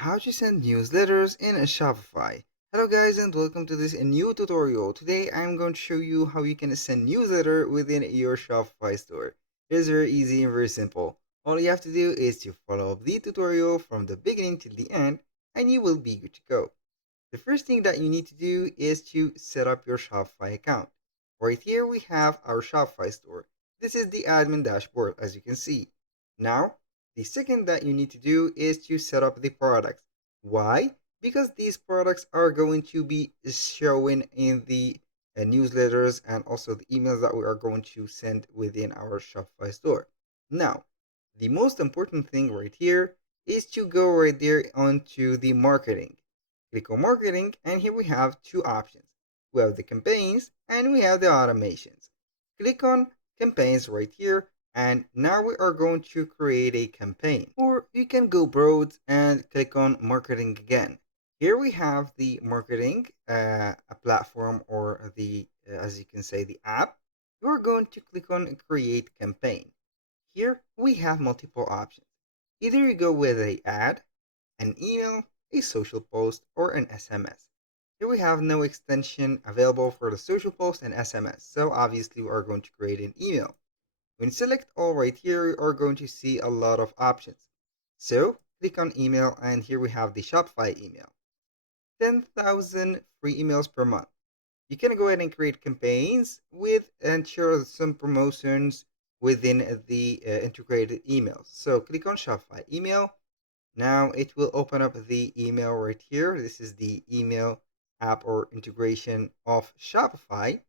How to send newsletters in a Shopify. Hello guys and welcome to this new tutorial. Today I'm going to show you how you can send newsletter within your Shopify store. It is very easy and very simple. All you have to do is to follow the tutorial from the beginning till the end and you will be good to go. The first thing that you need to do is to set up your Shopify account. Right here we have our Shopify store. This is the admin dashboard as you can see. Now, the second that you need to do is to set up the products. Why? Because these products are going to be showing in the newsletters and also the emails that we are going to send within our Shopify store. Now, the most important thing right here is to go right there onto the marketing. Click on marketing and here we have two options. We have the campaigns and we have the automations. Click on campaigns right here and now we are going to create a campaign. Or you can go broad and click on marketing again. Here we have the marketing a platform or the as you can say the app. You're going to click on create campaign. Here we have multiple options. Either you go with a ad, an email, a social post, or an SMS. Here we have no extension available for the social post and SMS, so obviously we are going to create an email. When you select all right here, you are going to see a lot of options. So click on email and here we have the Shopify email. 10,000 free emails per month. You can go ahead and create campaigns with and share some promotions within the integrated emails. So click on Shopify email. Now it will open up the email right here. This is the email app or integration of Shopify.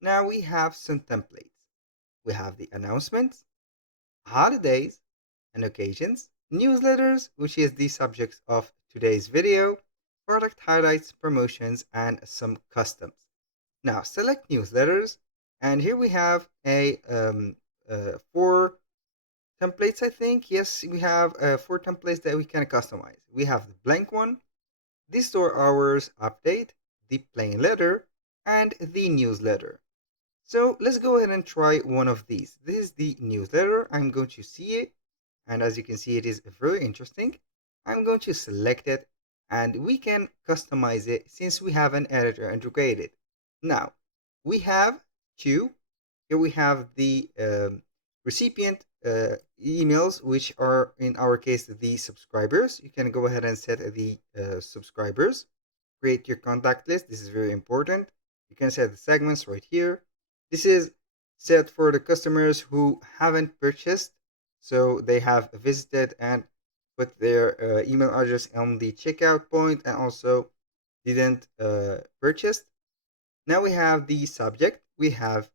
Now we have some templates. We have the announcements, holidays and occasions, newsletters, which is the subject of today's video, product highlights, promotions, and some customs. Now select newsletters, and here we have a 4 templates, I think. Yes, we have 4 templates that we can customize. We have the blank one, the store hours update, the plain letter, and the newsletter. So let's go ahead and try one of these. This is the newsletter. I'm going to see it, and as you can see, it is very interesting. I'm going to select it, and we can customize it since we have an editor integrated. Now, we have two. Here we have the recipient emails, which are in our case the subscribers. You can go ahead and set the subscribers. Create your contact list. This is very important. You can set the segments right here. This is set for the customers who haven't purchased, so they have visited and put their email address on the checkout point and also didn't purchase. Now we have the subject. We have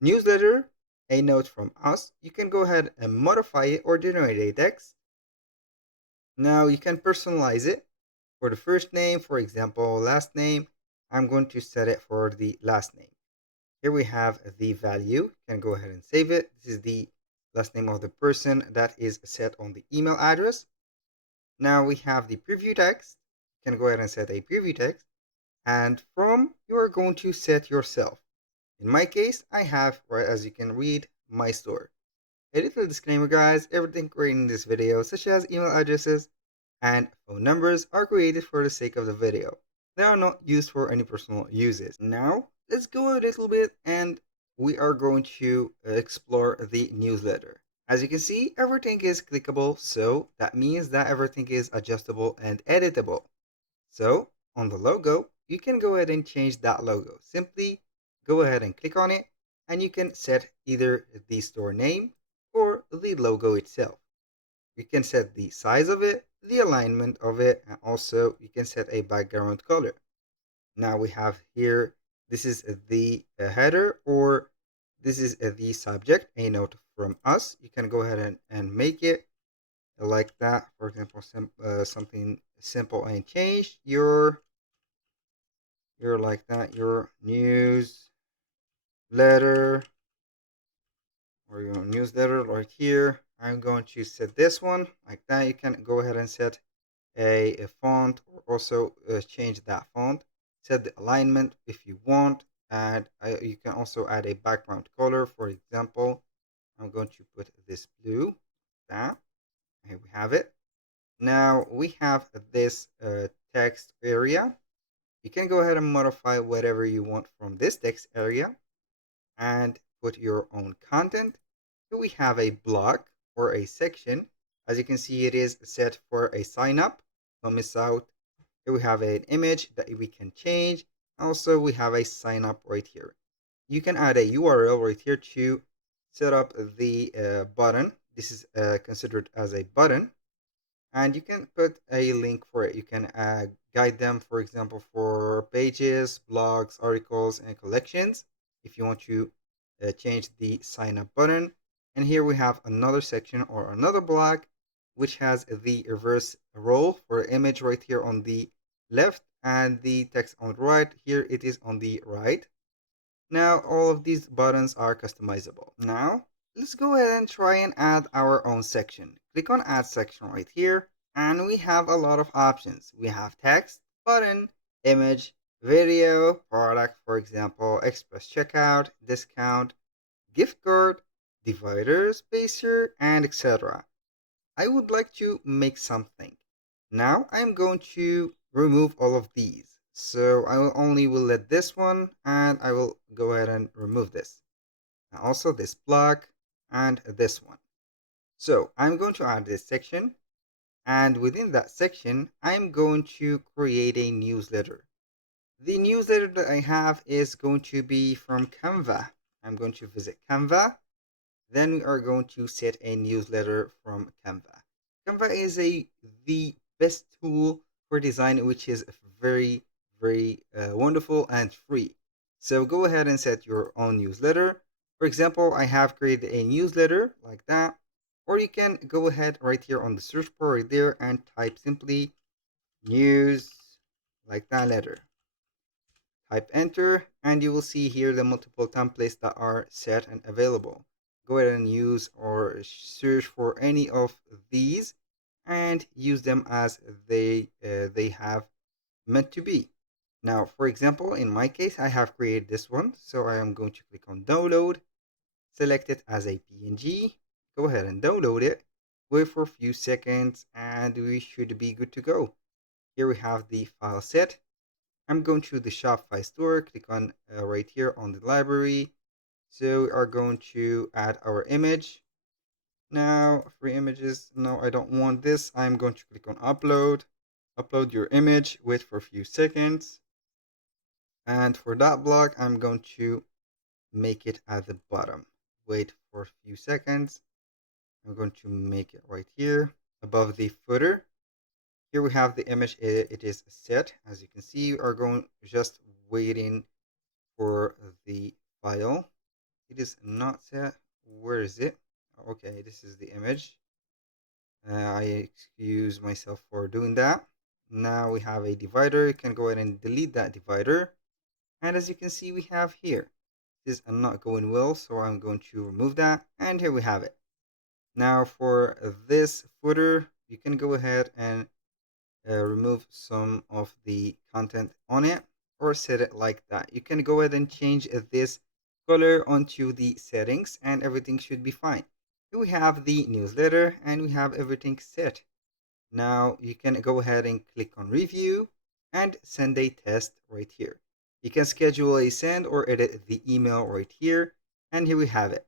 newsletter, a note from us. You can go ahead and modify it or generate a text. Now you can personalize it for the first name, for example, last name. I'm going to set it for the last name. Here we have the value. You can go ahead and save it. This is the last name of the person that is set on the email address. Now we have the preview text. You can go ahead and set a preview text. And from you are going to set yourself. In my case, I have, right, as you can read, my store. A little disclaimer guys, everything created in this video, such as email addresses and phone numbers, are created for the sake of the video. They are not used for any personal uses. Now, let's go a little bit and we are going to explore the newsletter. As you can see, everything is clickable, so that means that everything is adjustable and editable. So, on the logo, you can go ahead and change that logo. Simply go ahead and click on it, and you can set either the store name or the logo itself. You can set the size of it, the alignment of it, and also you can set a background color. Now we have here, this is the header, or this is the subject, a note from us. You can go ahead and make it like that. For example, something simple and change your like that, your news letter or your newsletter right here. I'm going to set this one like that. You can go ahead and set a font or also change that font. Set the alignment if you want, and you can also add a background color. For example, I'm going to put this blue. That here we have it. Now we have this text area. You can go ahead and modify whatever you want from this text area and put your own content. Here we have a block or a section. As you can see, it is set for a sign up. Don't miss out. Here we have an image that we can change. Also, we have a sign up right here. You can add a URL right here to set up the button. This is considered as a button, and you can put a link for it. You can guide them, for example, for pages, blogs, articles, and collections if you want to change the sign up button. And here we have another section or another block which has the reverse role for image right here on the left and the text on the right. Here it is on the right. Now all of these buttons are customizable. Now let's go ahead and try and add our own section. Click on add section right here and we have a lot of options. We have text, button, image, video, product, for example, express checkout, discount, gift card, divider, spacer, and etc. I would like to make something. Now I'm going to remove all of these. So I will let this one and I will go ahead and remove this. And also this block and this one. So I'm going to add this section, and within that section I'm going to create a newsletter. The newsletter that I have is going to be from Canva. I'm going to visit Canva. Then we are going to set a newsletter from Canva. Canva is the best tool for design, which is very wonderful and free. So go ahead and set your own newsletter. For example, I have created a newsletter like that, or you can go ahead right here on the search bar right there and type simply news like that letter. Type enter and you will see here the multiple templates that are set and available. Go ahead and use or search for any of these and use them as they have meant to be. Now, for example, in my case, I have created this one. So I am going to click on download, select it as a PNG, go ahead and download it, wait for a few seconds, and we should be good to go. Here we have the file set. I'm going to the Shopify store, click on right here on the library. So we are going to add our image. Now, free images, no, I don't want this. I'm going to click on upload, upload your image, wait for a few seconds. And for that block, I'm going to make it at the bottom. Wait for a few seconds. I'm going to make it right here above the footer. Here we have the image. It is set. As you can see, we are going just waiting for the file. It is not set. Where is it? Okay, this is the image. I excuse myself for doing that. Now we have a divider. You can go ahead and delete that divider. And as you can see, we have here. This is not going well, so I'm going to remove that. And here we have it. Now for this footer, you can go ahead and remove some of the content on it or set it like that. You can go ahead and change this color onto the settings and everything should be fine. Here we have the newsletter and we have everything set. Now you can go ahead and click on review and send a test right here. You can schedule a send or edit the email right here, and here we have it.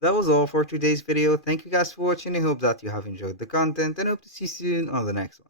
That was all for today's video. Thank you guys for watching. I hope that you have enjoyed the content and hope to see you soon on the next one.